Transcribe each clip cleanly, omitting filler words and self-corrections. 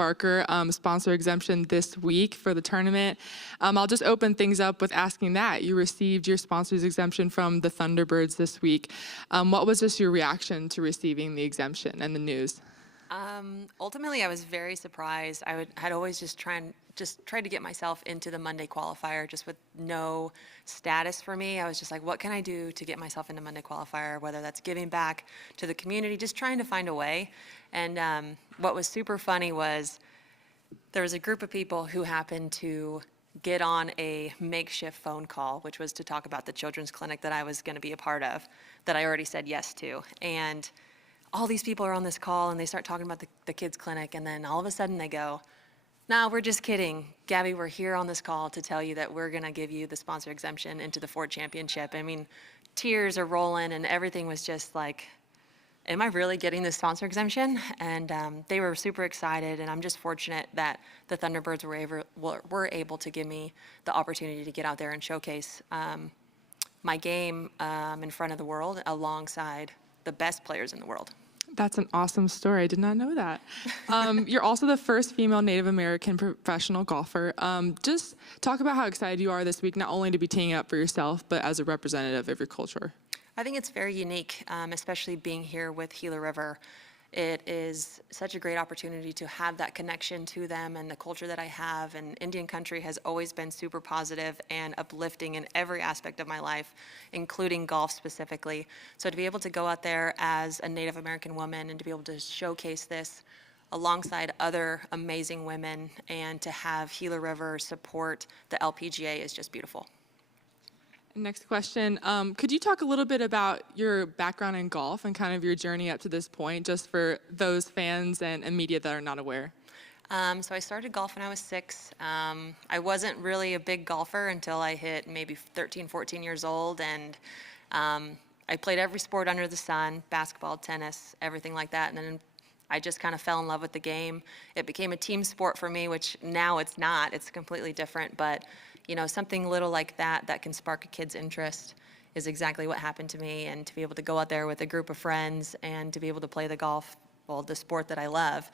Barker sponsor exemption this week for the tournament. I'll just open things up with asking that. You received your sponsor's exemption from the Thunderbirds this week. What was just your reaction to receiving the exemption and the news? Ultimately, I was very surprised. Had always just tried to get myself into the Monday qualifier just with no status for me. I was just like, what can I do to get myself into Monday qualifier, whether that's giving back to the community, just trying to find a way. And what was super funny was there was a group of people who happened to get on a makeshift phone call, which was to talk about the children's clinic that I was going to be a part of, that I already said yes to. And all these people are on this call and they start talking about the kids clinic, and then all of a sudden they go, "No, we're just kidding. Gabby, we're here on this call to tell you that we're gonna give you the sponsor exemption into the Ford Championship." I mean, tears are rolling and everything was just like, am I really getting this sponsor exemption? And they were super excited, and I'm just fortunate that the Thunderbirds were able to give me the opportunity to get out there and showcase my game in front of the world alongside the best players in the world. That's an awesome story. I did not know that. You're also the first female Native American professional golfer. Just talk about how excited you are this week, not only to be teeing up for yourself, but as a representative of your culture. I think it's very unique, especially being here with Gila River. It is such a great opportunity to have that connection to them and the culture that I have. And Indian country has always been super positive and uplifting in every aspect of my life, including golf specifically. So to be able to go out there as a Native American woman and to be able to showcase this alongside other amazing women and to have Gila River support the LPGA is just beautiful. Next question. Could you talk a little bit about your background in golf and kind of your journey up to this point, just for those fans and media that are not aware? So I started golf when I was 6. I wasn't really a big golfer until I hit maybe 13, 14 years old, and I played every sport under the sun, basketball, tennis, everything like that, and then I just kind of fell in love with the game. It became a team sport for me, which now it's not. It's completely different, but you know, something little like that can spark a kid's interest is exactly what happened to me. And to be able to go out there with a group of friends and to be able to play the golf, well, the sport that I love,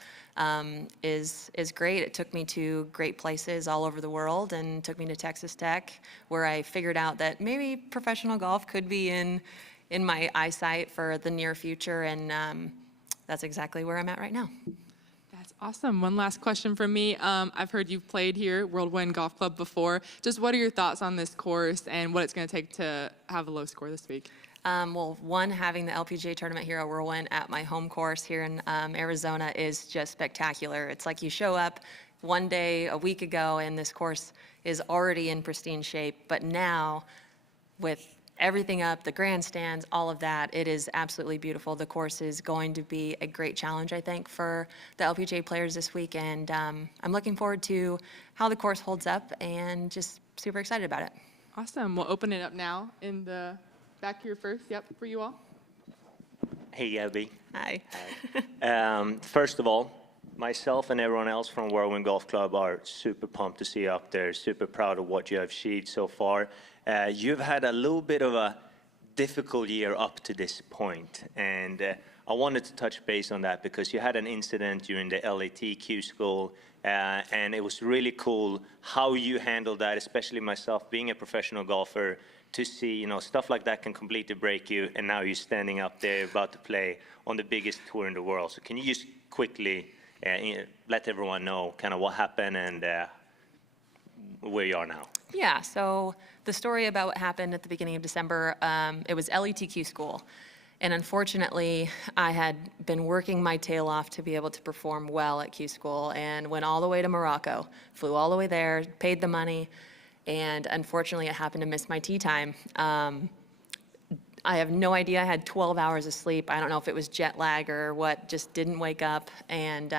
is great. It took me to great places all over the world and took me to Texas Tech, where I figured out that maybe professional golf could be in my eyesight for the near future. And that's exactly where I'm at right now. That's awesome. One last question from me. I've heard you've played here, Whirlwind Golf Club, before. Just what are your thoughts on this course and what it's going to take to have a low score this week? Well, one, having the LPGA tournament here at Whirlwind at my home course here in Arizona is just spectacular. It's like you show up one day a week ago and this course is already in pristine shape, but now with everything up, the grandstands, all of that, it is absolutely beautiful. The course is going to be a great challenge, I think, for the LPGA players this week, and I'm looking forward to how the course holds up and just super excited about it. Awesome. We'll open it up now in the back here first. Yep, for you all. Hey, Gabby. Hi. First of all, myself and everyone else from Whirlwind Golf Club are super pumped to see you up there, super proud of what you have achieved so far. You've had a little bit of a difficult year up to this point, and I wanted to touch base on that because you had an incident during the LATQ school, and it was really cool how you handled that, especially myself being a professional golfer, to see, you know, stuff like that can completely break you, and now you're standing up there about to play on the biggest tour in the world. So can you just quickly let everyone know kind of what happened and where you are now? Yeah, so the story about what happened at the beginning of December, it was LETQ school. And unfortunately, I had been working my tail off to be able to perform well at Q school and went all the way to Morocco, flew all the way there, paid the money, and unfortunately, I happened to miss my tee time. I have no idea. I had 12 hours of sleep. I don't know if it was jet lag or what, just didn't wake up. And,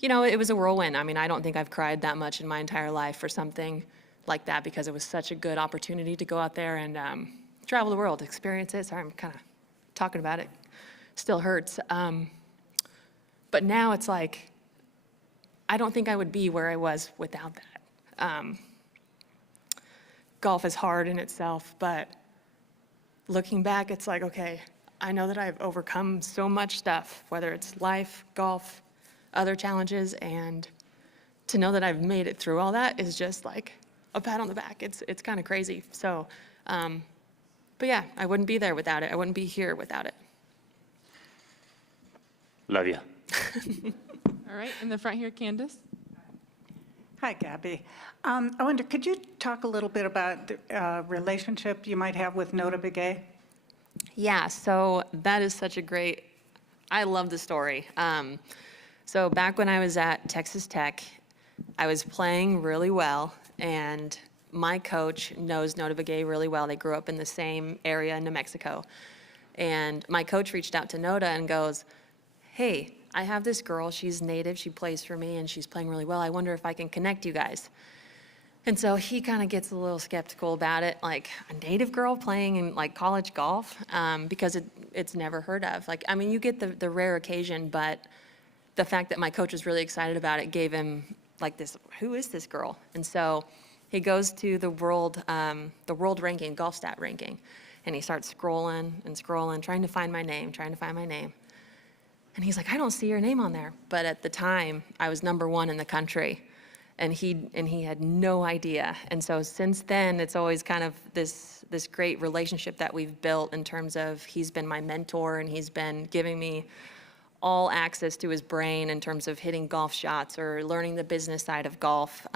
you know, it was a whirlwind. I mean, I don't think I've cried that much in my entire life for something like that because it was such a good opportunity to go out there and travel the world, experience it. Sorry, I'm kind of talking about it. Still hurts. But now it's like, I don't think I would be where I was without that. Golf is hard in itself, but looking back, it's like, okay, I know that I've overcome so much stuff, whether it's life, golf, other challenges, and to know that I've made it through all that is just like a pat on the back. It's kind of crazy. So, but yeah, I wouldn't be there without it. I wouldn't be here without it. Love you. All right, in the front here, Candace. Hi, Gabby. I wonder, could you talk a little bit about the relationship you might have with Nota Begay? Yeah, so that is such a great, I love the story. So back when I was at Texas Tech, I was playing really well, and my coach knows Nota Begay really well. They grew up in the same area in New Mexico. And my coach reached out to Nota and goes, hey, I have this girl, she's native, she plays for me, and she's playing really well. I wonder if I can connect you guys. And so he kind of gets a little skeptical about it, like a native girl playing in like college golf, because it's never heard of. Like, I mean, you get the rare occasion, but the fact that my coach was really excited about it gave him like this, who is this girl? And so he goes to the world ranking, golf stat ranking, and he starts scrolling and scrolling, trying to find my name. And he's like, I don't see your name on there. But at the time, I was #1 in the country, and he had no idea. And so since then, it's always kind of this great relationship that we've built in terms of he's been my mentor, and he's been giving me all access to his brain in terms of hitting golf shots or learning the business side of golf.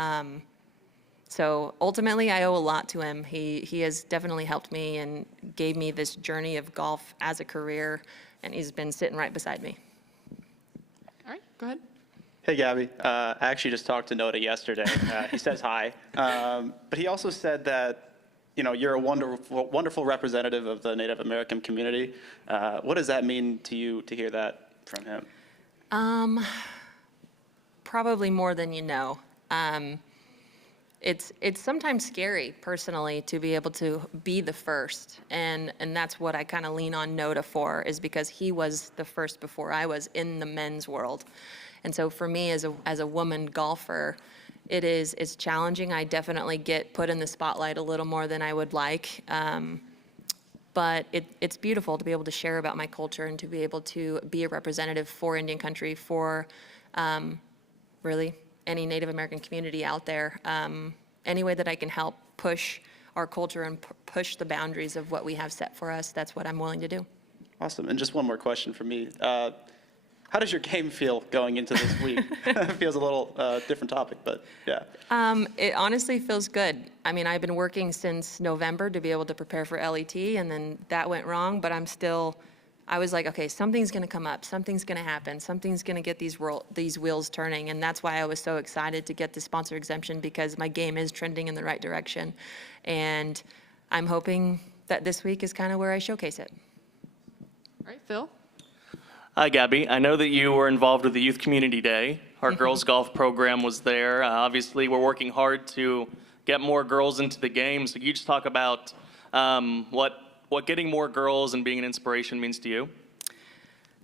So ultimately, I owe a lot to him. He has definitely helped me and gave me this journey of golf as a career, and he's been sitting right beside me. All right, go ahead. Hey, Gabby. I actually just talked to Noda yesterday. He says hi. But he also said that, you know, you're a wonderful representative of the Native American community. What does that mean to you to hear that from him? Probably more than you know. It's sometimes scary, personally, to be able to be the first, and that's what I kind of lean on Noda for, is because he was the first before I was in the men's world. And so for me, as a woman golfer, it's challenging. I definitely get put in the spotlight a little more than I would like. But it's beautiful to be able to share about my culture and to be able to be a representative for Indian country, for really any Native American community out there. Any way that I can help push our culture and push the boundaries of what we have set for us, that's what I'm willing to do. Awesome. And just one more question for me. How does your game feel going into this week? It feels a little different topic, but yeah. It honestly feels good. I mean, I've been working since November to be able to prepare for LET, and then that went wrong, but I was like, okay, something's gonna come up, something's gonna happen, something's gonna get these wheels turning, and that's why I was so excited to get the sponsor exemption, because my game is trending in the right direction. And I'm hoping that this week is kind of where I showcase it. All right, Phil. Hi, Gabby. I know that you were involved with the Youth Community Day. Our girls golf program was there. Obviously, we're working hard to get more girls into the game. So could you just talk about what getting more girls and being an inspiration means to you?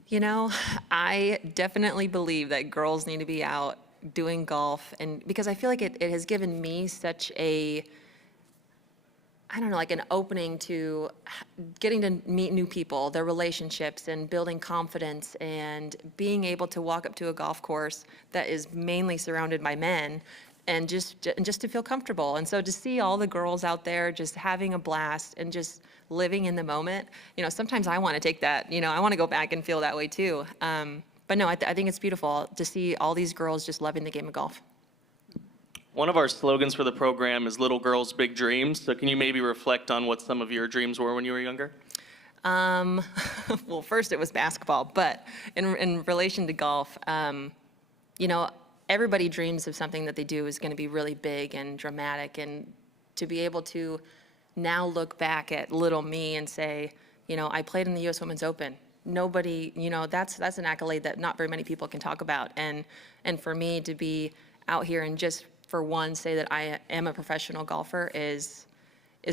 You know, I definitely believe that girls need to be out doing golf, and because I feel like it has given me such a, I don't know, like an opening to getting to meet new people, their relationships, and building confidence, and being able to walk up to a golf course that is mainly surrounded by men, and just to feel comfortable. And so to see all the girls out there just having a blast and just living in the moment, you know, sometimes I want to take that, you know, I want to go back and feel that way too. But no, I think it's beautiful to see all these girls just loving the game of golf. One of our slogans for the program is Little Girls, Big Dreams. So can you maybe reflect on what some of your dreams were when you were younger? Well, first it was basketball, but in relation to golf, you know, everybody dreams of something that they do is going to be really big and dramatic, and to be able to now look back at little me and say, you know, I played in the U.S. Women's Open. Nobody, you know, that's an accolade that not very many people can talk about, and for me to be out here and just for one say that I am a professional golfer is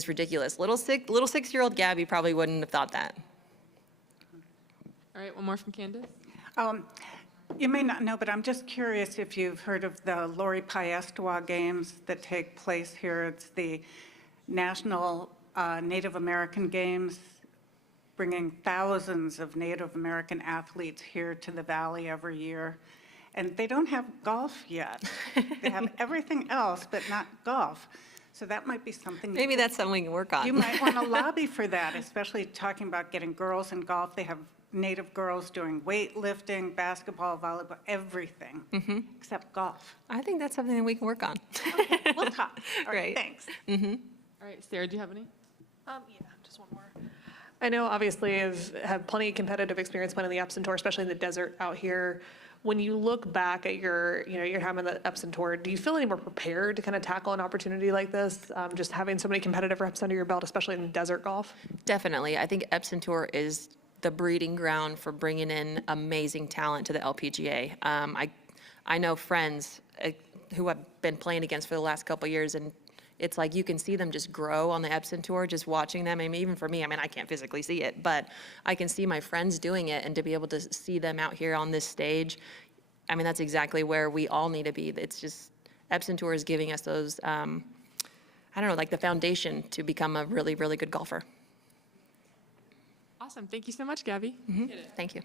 ridiculous. Little 6-year-old Gabby probably wouldn't have thought that. All right, one more from Candace. You may not know, but I'm just curious if you've heard of the Lori Piestewa Games that take place here. It's the National Native American Games, bringing thousands of Native American athletes here to the Valley every year. and they don't have golf yet. They have everything else, but not golf. So that might be something. Maybe that's something we can work on. You might want to lobby for that, especially talking about getting girls in golf. They have Native girls doing weightlifting, basketball, volleyball, everything, except golf. I think that's something that we can work on. We'll talk. All right, Great. thanks. All right, Sarah, do you have any? Yeah, just one more. I know, obviously, I've had plenty of competitive experience playing in the Epson Tour, especially in the desert out here. When you look back at your time in the Epson Tour, do you feel any more prepared to kind of tackle an opportunity like this? Just having so many competitive reps under your belt, especially in desert golf? Definitely. I think Epson Tour is the breeding ground for bringing in amazing talent to the LPGA. I know friends who I've been playing against for the last couple of years, and it's like you can see them just grow on the Epson Tour, just watching them. I mean, even for me, I mean, I can't physically see it, but I can see my friends doing it, and to be able to see them out here on this stage, I mean, that's exactly where we all need to be. It's just, Epson Tour is giving us those, I don't know, like the foundation to become a really, really good golfer. Awesome. Thank you so much, Gabby. Thank you.